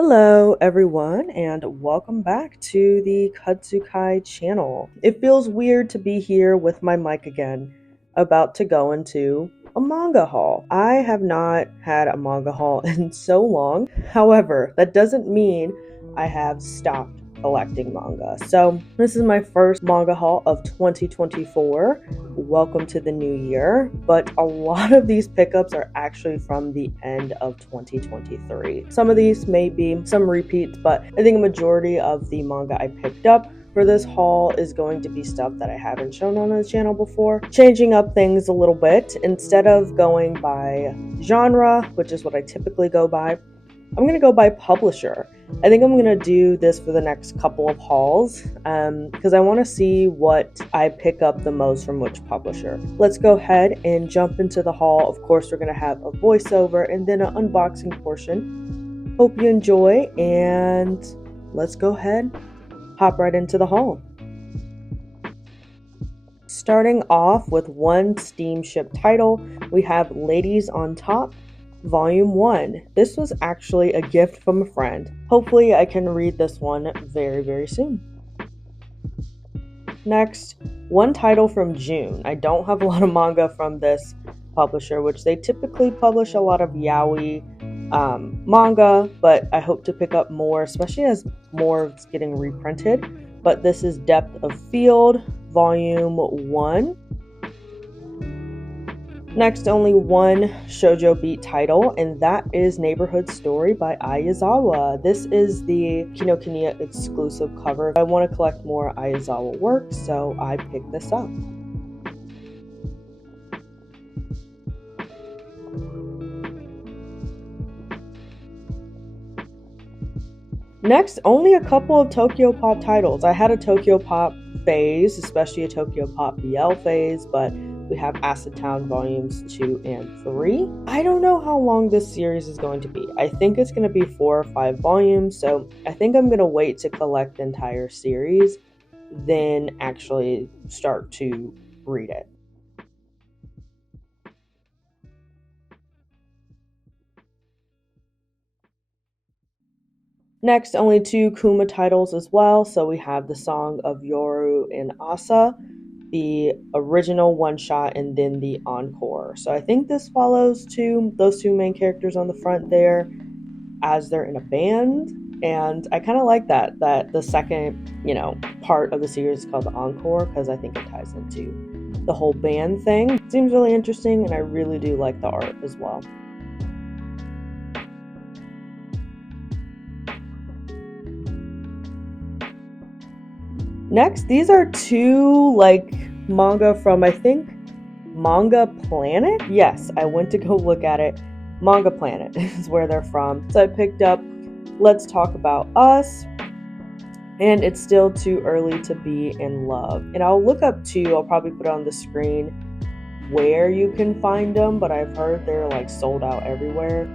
Hello everyone and welcome back to the Kutsukai channel. It feels weird to be here with my mic again, about to go into a manga haul. I have not had a manga haul in so long. However, that doesn't mean I have stopped collecting manga. So this is my first manga haul of 2024. Welcome to the new year, but a lot of these pickups are actually from the end of 2023. Some of these may be some repeats, but I think a majority of the manga I picked up for this haul is going to be stuff that I haven't shown on the channel before, changing up things a little bit. Instead of going by genre, which is what I typically go by, I'm going to go by publisher. I think I'm going to do this for the next couple of hauls because I want to see what I pick up the most from which publisher. Let's go ahead and jump into the haul. Of course, we're going to have a voiceover and then an unboxing portion. Hope you enjoy, and let's go ahead, hop right into the haul. Starting off with one steamship title, we have Ladies on Top, Volume 1. This was actually a gift from a friend. Hopefully I can read this one very, very soon. Next, one title from June. I don't have a lot of manga from this publisher, which they typically publish a lot of yaoi manga, but I hope to pick up more, especially as more is getting reprinted. But this is Depth of Field, Volume 1. Next, only one shoujo beat title, and that is Neighborhood Story by Ayazawa. This is the Kinokuniya exclusive cover. I want to collect more Ayazawa work, so I picked this up. Next, only a couple of Tokyo Pop titles. I had a Tokyo Pop phase, especially a Tokyo Pop BL phase, but we have Acid Town Volumes 2 and 3. I don't know how long this series is going to be. I think it's going to be 4 or 5 volumes, so I think I'm going to wait to collect the entire series, then actually start to read it. Next, only 2 Kuma titles as well. So we have the Song of Yoru and Asa, the original one-shot, and then the encore. So I think this follows those two main characters on the front there as they're in a band. And I kind of like that the second, part of the series is called the encore, because I think it ties into the whole band thing. It seems really interesting, and I really do like the art as well. Next, these are 2 manga from, I think, Manga Planet? Yes, I went to go look at it. Manga Planet is where they're from. So I picked up Let's Talk About Us, and It's Still Too Early to Be in Love. And I'll look up 2, I'll probably put it on the screen where you can find them, but I've heard they're sold out everywhere.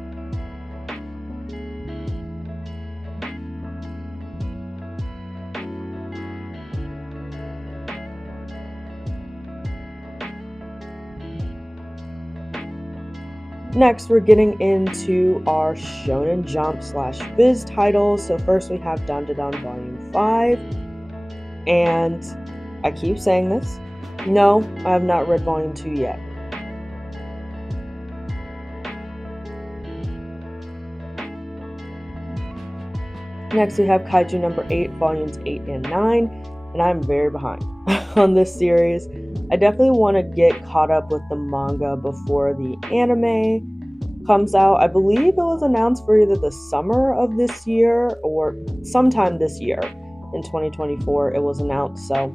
Next, we're getting into our Shonen Jump / Viz titles. So first we have Dandadan Volume 5. And I keep saying this. No, I have not read Volume 2 yet. Next, we have Kaiju number 8, Volumes 8 and 9. And I'm very behind on this series. I definitely want to get caught up with the manga before the anime comes out. I believe it was announced for either the summer of this year or sometime this year in 2024 it was announced. So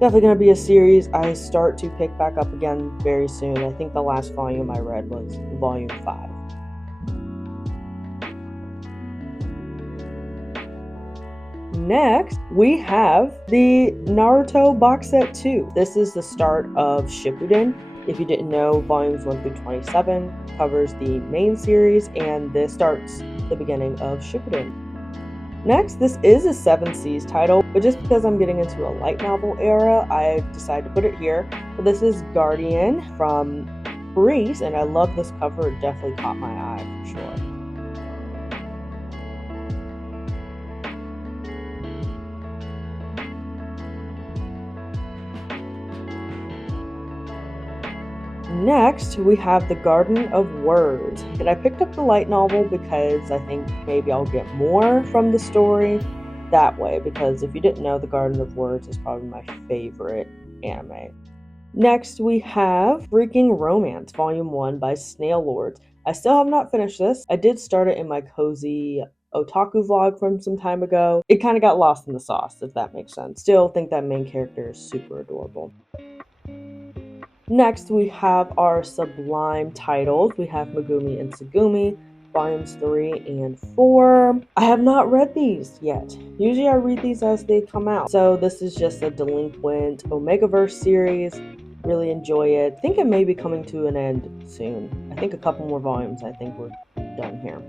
definitely going to be a series I start to pick back up again very soon. I think the last volume I read was Volume 5. Next, we have the Naruto box set 2. This is the start of Shippuden. If you didn't know, volumes 1 through 27 covers the main series, and this starts the beginning of Shippuden. Next, this is a 7 Seas title, but just because I'm getting into a light novel era, I decided to put it here. But this is Guardian from Greece, and I love this cover. It definitely caught my eye for sure. Next, we have The Garden of Words. And I picked up the light novel because I think maybe I'll get more from the story that way. Because if you didn't know, The Garden of Words is probably my favorite anime. Next, we have Freaking Romance, Volume 1 by Snail Lords. I still have not finished this. I did start it in my cozy otaku vlog from some time ago. It kind of got lost in the sauce, if that makes sense. Still think that main character is super adorable. Next, we have our sublime titles. We have Megumi and Tsugumi, volumes 3 and 4. I have not read these yet. Usually I read these as they come out. So this is just a delinquent Omegaverse series. Really enjoy it. I think it may be coming to an end soon. I think a couple more volumes, I think we're done here.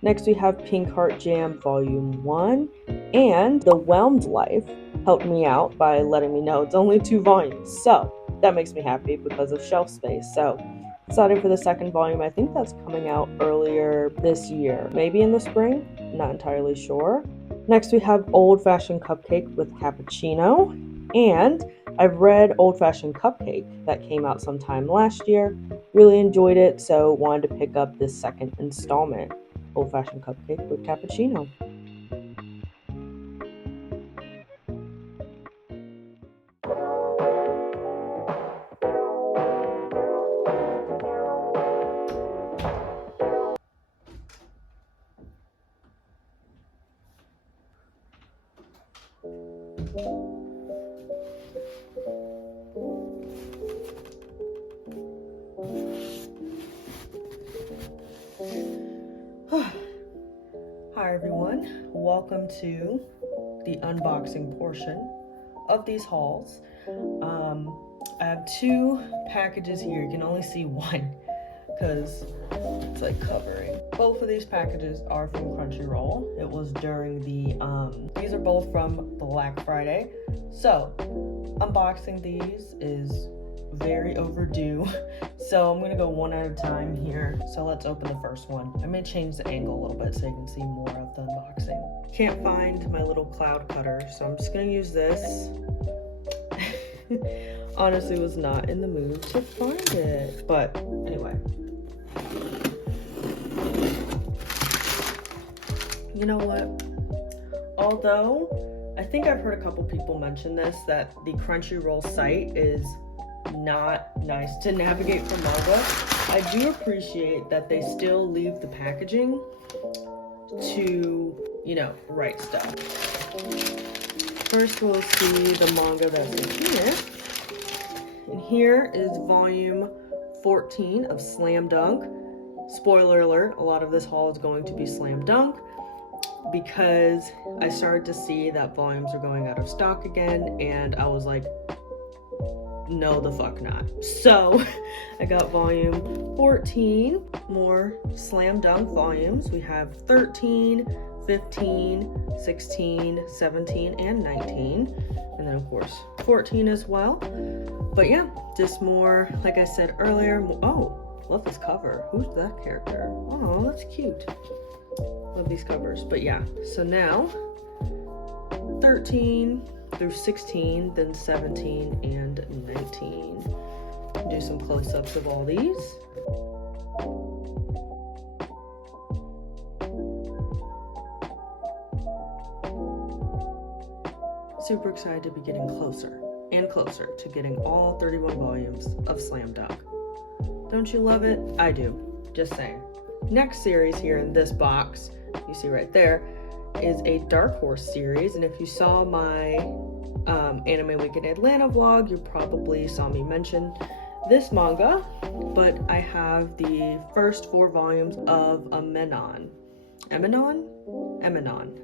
Next we have Pink Heart Jam Volume 1, and The Whelmed Life helped me out by letting me know it's only 2 volumes, so that makes me happy because of shelf space. So excited for the second volume. I think that's coming out earlier this year, maybe in the spring, not entirely sure. Next we have Old Fashioned Cupcake with Cappuccino, and I've read Old Fashioned Cupcake that came out sometime last year. Really enjoyed it, so wanted to pick up this second installment, Old Fashioned Cupcake with Cappuccino. Hi everyone, welcome to the unboxing portion of these hauls. I have 2 packages here. You can only see one because it's like covering. Both of these packages are from Crunchyroll. It was during the these are both from Black Friday, so unboxing these is very overdue, so I'm gonna go one at a time here. So let's open the first one. I may change the angle a little bit so you can see more of the unboxing. Can't find my little cloud cutter, so I'm just gonna use this. Honestly was not in the mood to find it, but anyway. You know what? Although I think I've heard a couple people mention this, that the Crunchyroll site is not nice to navigate for manga, I do appreciate that they still leave the packaging to, you know, write stuff. First we'll see the manga that's in here. And here is volume 14 of Slam Dunk. Spoiler alert, a lot of this haul is going to be Slam Dunk because I started to see that volumes are going out of stock again, and I was like, no the fuck not. So I got volume 14, more Slam Dunk volumes. We have 13, 15, 16, 17, and 19. And then of course 14 as well. But yeah, just more, like I said earlier. Oh, love this cover. Who's that character? Oh, that's cute. Love these covers. But yeah, so now 13 through 16, then 17 and 19. Do some close-ups of all these. Super excited to be getting closer and closer to getting all 31 volumes of Slam Dunk. Don't you love it? I do. Just saying. Next series here in this box, you see right there, is a Dark Horse series, and if you saw my Anime Week in Atlanta vlog, you probably saw me mention this manga, but I have the first 4 volumes of Eminon,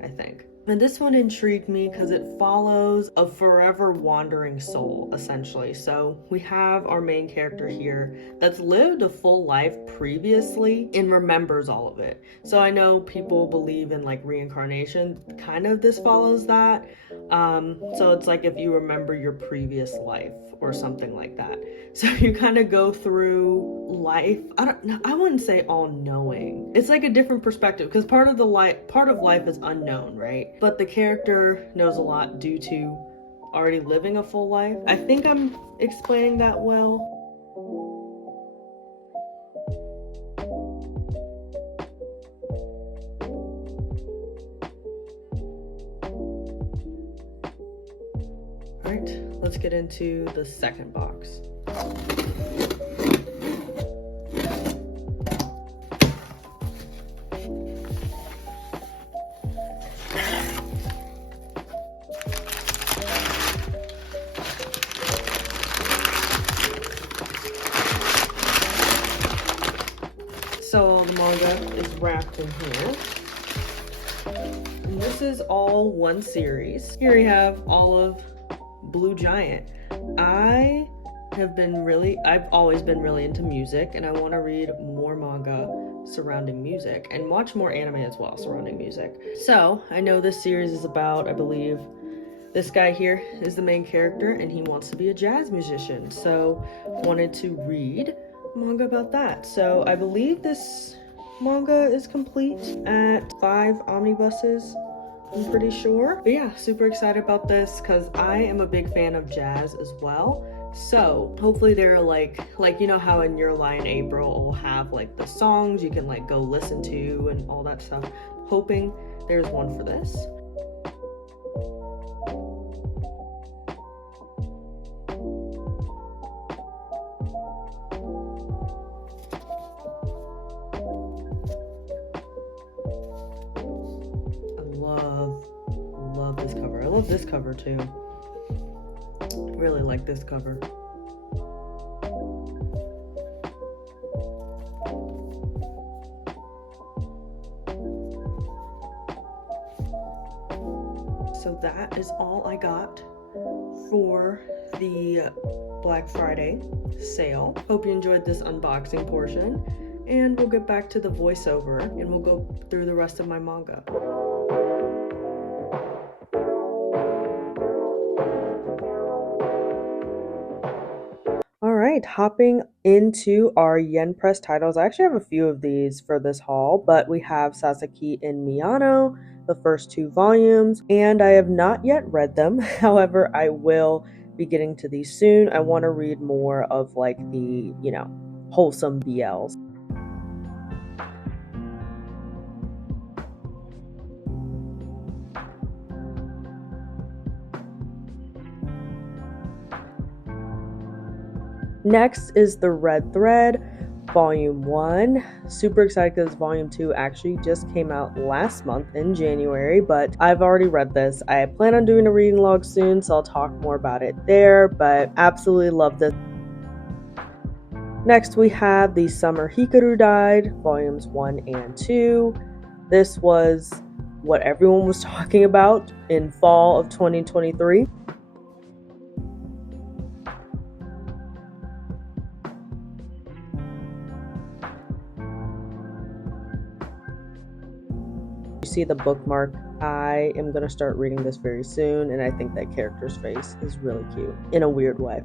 I think. And this one intrigued me because it follows a forever wandering soul, essentially. So we have our main character here that's lived a full life previously and remembers all of it. So I know people believe in like reincarnation, kind of this follows that. So it's like if you remember your previous life or something like that. So you kind of go through life. I wouldn't say all knowing. It's like a different perspective because part of life is unknown, right? But the character knows a lot due to already living a full life. I think I'm explaining that well. All right, let's get into the second box. So the manga is wrapped in here. And this is all one series. Here we have Olive Blue Giant. I've always been really into music, and I want to read more manga surrounding music and watch more anime as well surrounding music. So I know this series is about, I believe, this guy here is the main character and he wants to be a jazz musician. So wanted to read manga about that. So I believe this manga is complete at 5 omnibuses, I'm pretty sure. But yeah, super excited about this because I am a big fan of jazz as well. So hopefully they're like you know how in Your Lie in April will have like the songs you can like go listen to and all that stuff. Hoping there's one for this. Love this cover. I love this cover too. Really like this cover. So that is all I got for the Black Friday sale. Hope you enjoyed this unboxing portion, and we'll get back to the voiceover and we'll go through the rest of my manga. Alright, hopping into our yen press titles. I actually have a few of these for this haul, but we have Sasaki and Miyano, the first 2 volumes, and I have not yet read them. However, I will be getting to these soon. I want to read more of like the, wholesome BLs. Next is The Red Thread, Volume 1. Super excited because Volume 2 actually just came out last month in January, but I've already read this. I plan on doing a reading log soon, so I'll talk more about it there, but absolutely love this. Next, we have The Summer Hikaru Died, Volumes 1 and 2. This was what everyone was talking about in fall of 2023. You see the bookmark. I am going to start reading this very soon, and I think that character's face is really cute in a weird way.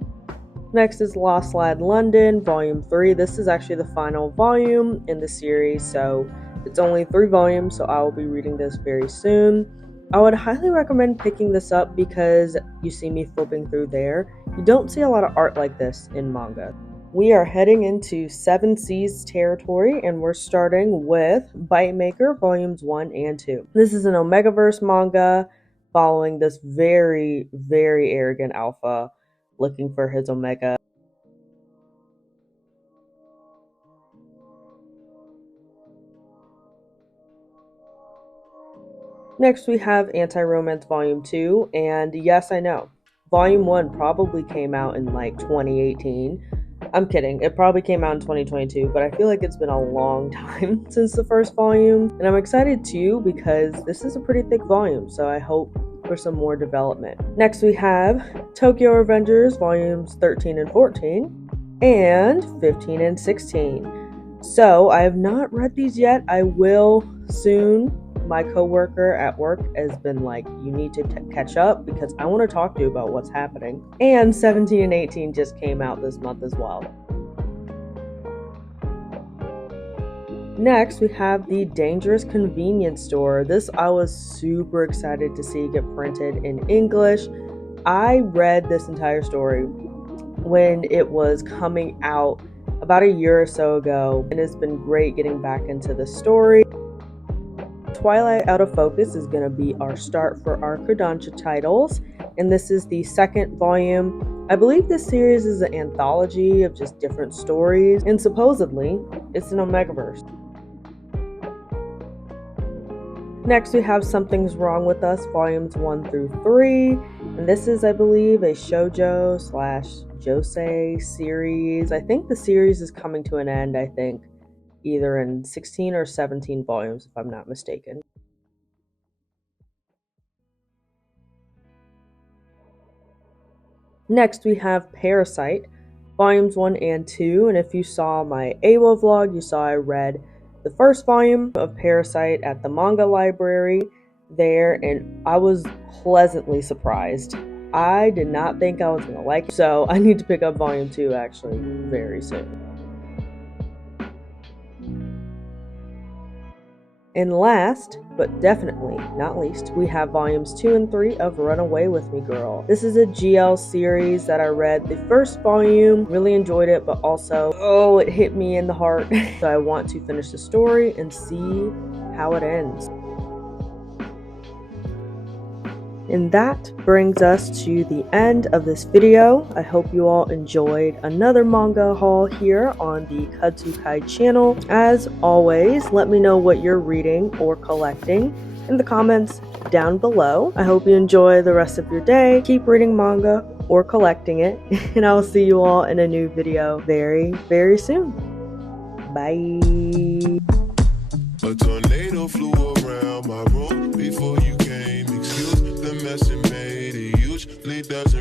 Next is Lost Lad London, Volume 3. This is actually the final volume in the series, so it's only 3 volumes, so I will be reading this very soon. I would highly recommend picking this up because you see me flipping through there. You don't see a lot of art like this in manga. We are heading into 7 Seas territory, and we're starting with Bite Maker Volumes 1 and 2. This is an Omegaverse manga following this very, very arrogant alpha looking for his Omega. Next we have Anti-Romance Volume 2, and yes, I know, Volume 1 probably came out in like 2018. I'm kidding, it probably came out in 2022, but I feel like it's been a long time since the first volume, and I'm excited too because this is a pretty thick volume, so I hope for some more development. Next we have Tokyo Revengers Volumes 13 and 14, and 15 and 16. So I have not read these yet. I will soon. My coworker at work has been like, you need to catch up because I want to talk to you about what's happening. And 17 and 18 just came out this month as well. Next, we have The Dangerous Convenience Store. This I was super excited to see get printed in English. I read this entire story when it was coming out about a year or so ago, and it's been great getting back into the story. Twilight Out of Focus is going to be our start for our Kodansha titles, and this is the second volume. I believe this series is an anthology of just different stories, and supposedly it's an Omegaverse. Next, we have Something's Wrong With Us, volumes 1 through 3, and this is, I believe, a shoujo/josei series. I think the series is coming to an end, either in 16 or 17 volumes, if I'm not mistaken. Next, we have Parasite, volumes 1 and 2, and if you saw my AWO vlog, you saw I read the first volume of Parasite at the manga library there, and I was pleasantly surprised. I did not think I was going to like it, so I need to pick up volume 2 actually very soon. And last, but definitely not least, we have volumes 2 and 3 of Run Away With Me Girl. This is a GL series that I read the first volume, really enjoyed it, but also, it hit me in the heart. So I want to finish the story and see how it ends. And that brings us to the end of this video. I hope you all enjoyed another manga haul here on the Katsukai channel. As always, let me know what you're reading or collecting in the comments down below. I hope you enjoy the rest of your day. Keep reading manga or collecting it, and I will see you all in a new video very, very soon. Bye. A tornado flew around my room before you came. Excuse the mess it made. It usually doesn't